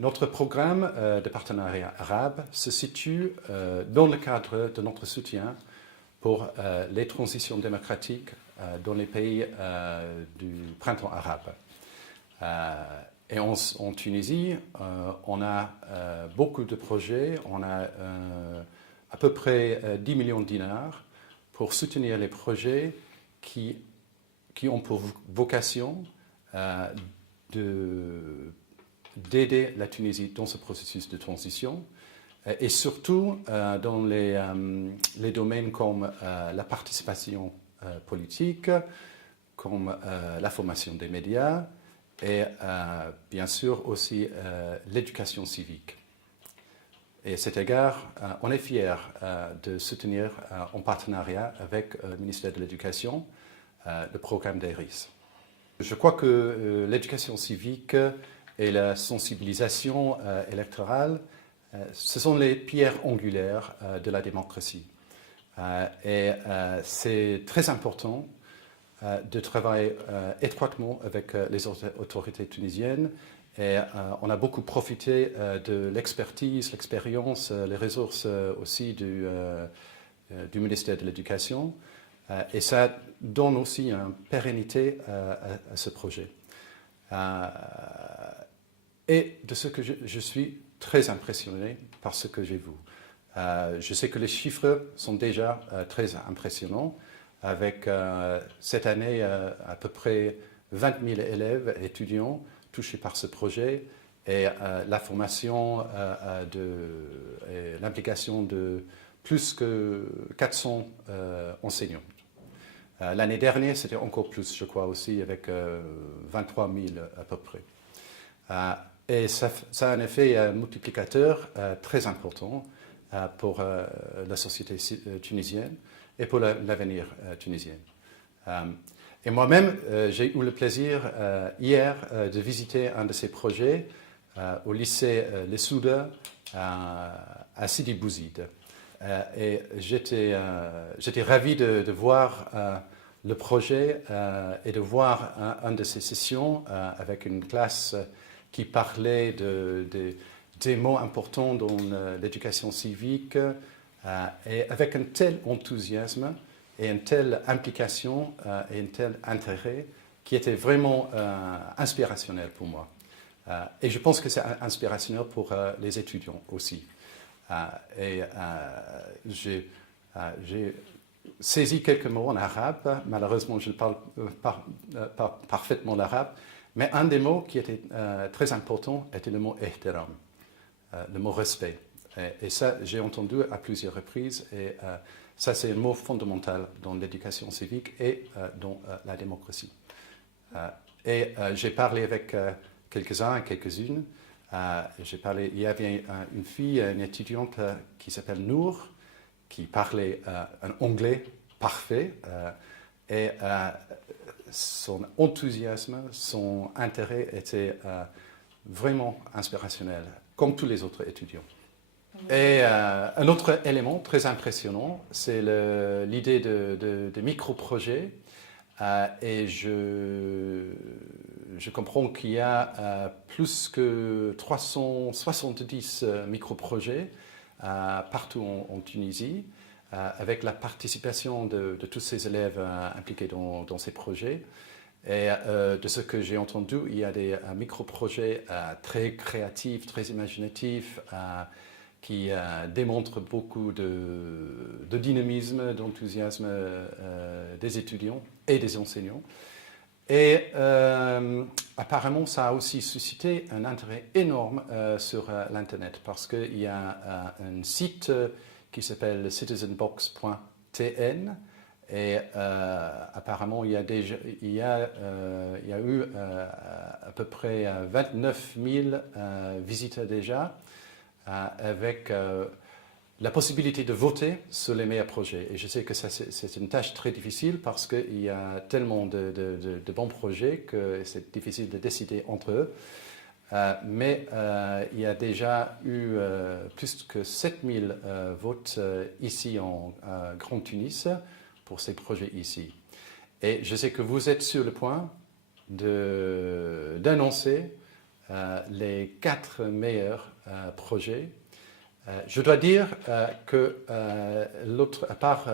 Notre programme de partenariat arabe se situe dans le cadre de notre soutien pour les transitions démocratiques dans les pays du printemps arabe. Et en Tunisie, on a beaucoup de projets, on a à peu près 10 millions de dinars pour soutenir les projets qui ont pour vocation d'aider la Tunisie dans ce processus de transition et surtout dans les domaines comme la participation politique, comme la formation des médias et bien sûr aussi l'éducation civique. Et à cet égard, on est fiers de soutenir en partenariat avec le ministère de l'Éducation le programme d'ERIS. Je crois que l'éducation civique et la sensibilisation électorale, ce sont les pierres angulaires de la démocratie. Et c'est très important de travailler étroitement avec les autorités tunisiennes. Et on a beaucoup profité de l'expertise, l'expérience, les ressources aussi du ministère de l'Éducation. Et ça donne aussi une pérennité à ce projet. Et de ce que je suis très impressionné par ce que j'ai vu. Je sais que les chiffres sont déjà très impressionnants, avec cette année à peu près 20 000 élèves et étudiants touchés par ce projet et la formation et l'implication de plus que 400 enseignants. L'année dernière, c'était encore plus, je crois aussi, avec 23 000 à peu près. Et ça a un effet multiplicateur très important pour la société tunisienne et pour l'avenir tunisien. Et moi-même, j'ai eu le plaisir hier de visiter un de ces projets au lycée Les Souda à Sidi Bouzid. Et j'étais ravi de voir le projet et de voir une de ces sessions avec une classe qui parlait des mots importants dans l'éducation civique et avec un tel enthousiasme et une telle implication et un tel intérêt qui était vraiment inspirationnel pour moi. Et je pense que c'est inspirationnel pour les étudiants aussi. Et j'ai saisi quelques mots en arabe. Malheureusement, je ne parle pas parfaitement l'arabe. Mais un des mots qui était très important était le mot « ihtiram », le mot « respect ». Et ça, j'ai entendu à plusieurs reprises. Et ça, c'est un mot fondamental dans l'éducation civique et dans la démocratie. Et j'ai parlé avec quelques-uns et quelques-unes. Il y avait une fille, une étudiante qui s'appelle Nour, qui parlait un anglais parfait. Et son enthousiasme, son intérêt était vraiment inspirationnel, comme tous les autres étudiants. Et un autre élément très impressionnant, c'est l'idée de micro-projets. Et je comprends qu'il y a plus que 370 micro-projets partout en Tunisie, avec la participation de tous ces élèves impliqués dans ces projets. Et de ce que j'ai entendu, il y a des micro-projets très créatifs, très imaginatifs, qui démontrent beaucoup de dynamisme, d'enthousiasme des étudiants et des enseignants. Et apparemment, ça a aussi suscité un intérêt énorme sur l'Internet parce qu'il y a un site qui s'appelle citizenbox.tn et apparemment il y a eu à peu près 29 000 visiteurs déjà avec la possibilité de voter sur les meilleurs projets. Et je sais que c'est une tâche très difficile parce qu'il y a tellement de bons projets que c'est difficile de décider entre eux. Mais il y a déjà eu plus que 7000 votes ici en Grand Tunis pour ces projets ici. Et je sais que vous êtes sur le point d'annoncer les 4 meilleurs projets. Je dois dire que, à part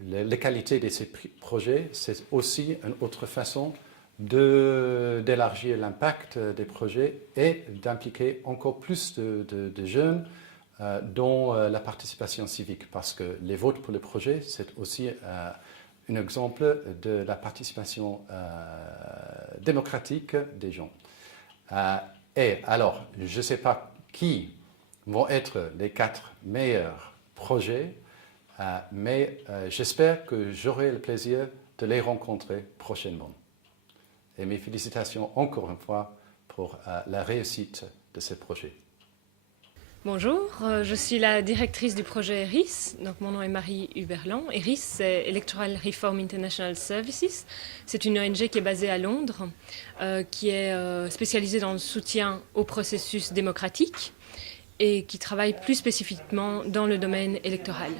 les qualités de ces projets, c'est aussi une autre façon d'élargir l'impact des projets et d'impliquer encore plus de jeunes dans la participation civique, parce que les votes pour les projets, c'est aussi un exemple de la participation démocratique des gens. Et alors, je ne sais pas qui vont être les 4 meilleurs projets, mais j'espère que j'aurai le plaisir de les rencontrer prochainement. Et mes félicitations encore une fois pour la réussite de ces projets. Bonjour, je suis la directrice du projet ERIS, donc mon nom est Marie Huberland. ERIS, c'est Electoral Reform International Services. C'est une ONG qui est basée à Londres, qui est spécialisée dans le soutien au processus démocratique et qui travaille plus spécifiquement dans le domaine électoral.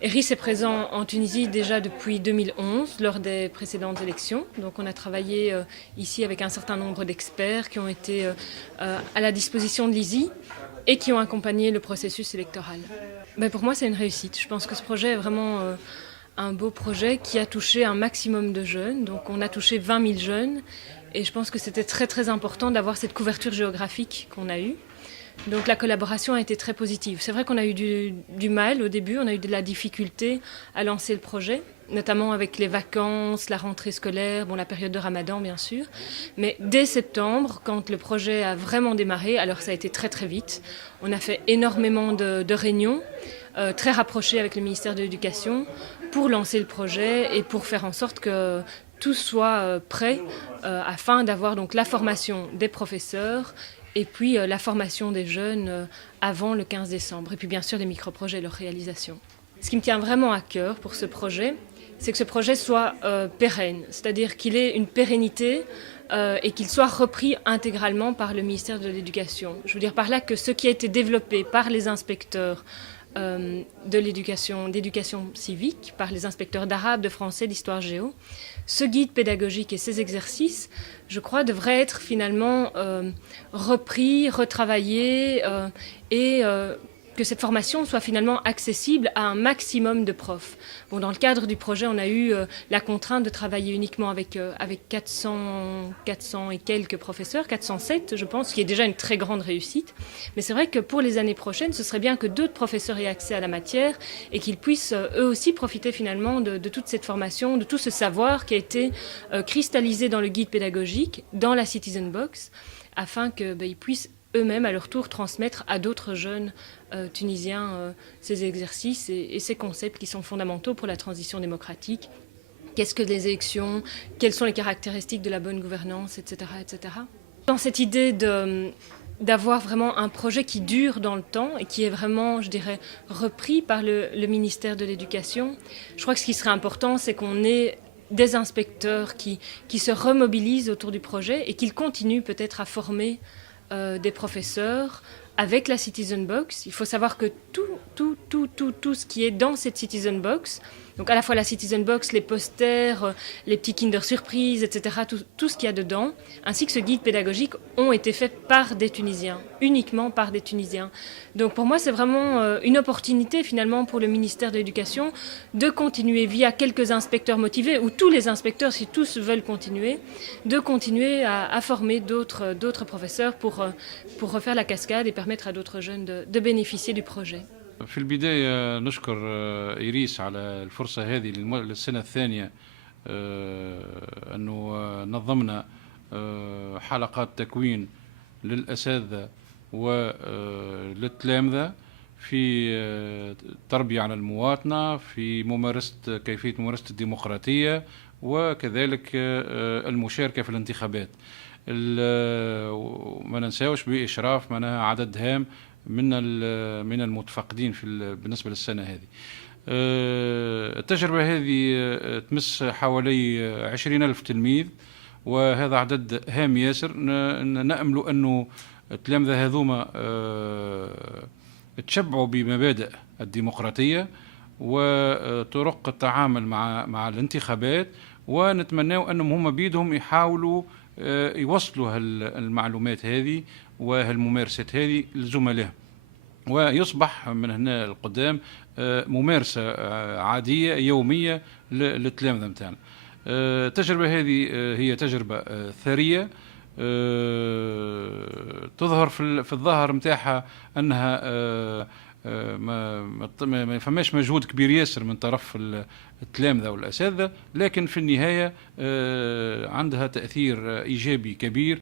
ERIS est présent en Tunisie déjà depuis 2011, lors des précédentes élections. Donc on a travaillé ici avec un certain nombre d'experts qui ont été à la disposition de l'ISI et qui ont accompagné le processus électoral. Mais pour moi, c'est une réussite. Je pense que ce projet est vraiment un beau projet qui a touché un maximum de jeunes. Donc on a touché 20 000 jeunes et je pense que c'était très très important d'avoir cette couverture géographique qu'on a eue. Donc la collaboration a été très positive. C'est vrai qu'on a eu du mal au début, on a eu de la difficulté à lancer le projet, notamment avec les vacances, la rentrée scolaire, la période de Ramadan bien sûr. Mais dès septembre, quand le projet a vraiment démarré, alors ça a été très très vite. On a fait énormément de réunions, très rapprochées avec le ministère de l'Éducation, pour lancer le projet et pour faire en sorte que tout soit prêt afin d'avoir donc la formation des professeurs et puis la formation des jeunes avant le 15 décembre. Et puis bien sûr les micro-projets, leur réalisation. Ce qui me tient vraiment à cœur pour ce projet, c'est que ce projet soit pérenne, c'est-à-dire qu'il ait une pérennité et qu'il soit repris intégralement par le ministère de l'Éducation. Je veux dire par là que ce qui a été développé par les inspecteurs d'éducation civique, par les inspecteurs d'arabe, de français, d'histoire géo, ce guide pédagogique et ces exercices, je crois, devraient être finalement repris, retravaillés et que cette formation soit finalement accessible à un maximum de profs. Dans le cadre du projet, on a eu la contrainte de travailler uniquement avec 400 et quelques professeurs, 407 je pense, ce qui est déjà une très grande réussite. Mais c'est vrai que pour les années prochaines, ce serait bien que d'autres professeurs aient accès à la matière et qu'ils puissent eux aussi profiter finalement de toute cette formation, de tout ce savoir qui a été cristallisé dans le guide pédagogique, dans la Citizen Box, afin qu'ils puissent eux-mêmes à leur tour transmettre à d'autres jeunes tunisiens ces exercices et ces concepts qui sont fondamentaux pour la transition démocratique. Qu'est-ce que les élections? Quelles sont les caractéristiques de la bonne gouvernance, etc. etc. Dans cette idée d'avoir vraiment un projet qui dure dans le temps et qui est vraiment, je dirais, repris par le ministère de l'Éducation, je crois que ce qui serait important, c'est qu'on ait des inspecteurs qui se remobilisent autour du projet et qu'ils continuent peut-être à former des professeurs avec la Citizen Box. Il faut savoir que tout ce qui est dans cette Citizen Box, donc à la fois la Citizen Box, les posters, les petits Kinder Surprise, etc., tout ce qu'il y a dedans, ainsi que ce guide pédagogique, ont été faits par des Tunisiens, uniquement par des Tunisiens. Donc pour moi, c'est vraiment une opportunité finalement pour le ministère de l'Éducation de continuer via quelques inspecteurs motivés, ou tous les inspecteurs, si tous veulent continuer, de continuer à former d'autres professeurs pour refaire la cascade et permettre à d'autres jeunes de bénéficier du projet. في البداية نشكر إيريس على الفرصة هذه للسنة الثانية أنه نظمنا حلقات تكوين للأساتذة وللتلامذة في التربية على المواطنة، في كيفية ممارسة الديمقراطية وكذلك المشاركة في الانتخابات. ما ننساوش بإشراف معناها عدد هام من المتفقدين بالنسبة للسنة هذه. التجربة هذه تمس حوالي 20,000 تلميذ، وهذا عدد هام ياسر. نأمل أنه التلامذة هذوما تشبعوا بمبادئ الديمقراطية وطرق التعامل مع الانتخابات، ونتمنى أنهم هم بيدهم يحاولوا يوصلوا المعلومات هذه وهالممارسات هذه لزملائهم، ويصبح من هنا القدام ممارسة عادية يومية للتلامذة متاعنا. التجربة هذه هي تجربة ثرية، تظهر في الظاهر متاعها أنها ما فماش مجهود كبير ياسر من طرف التلامذة والأساتذة، لكن في النهاية عندها تأثير إيجابي كبير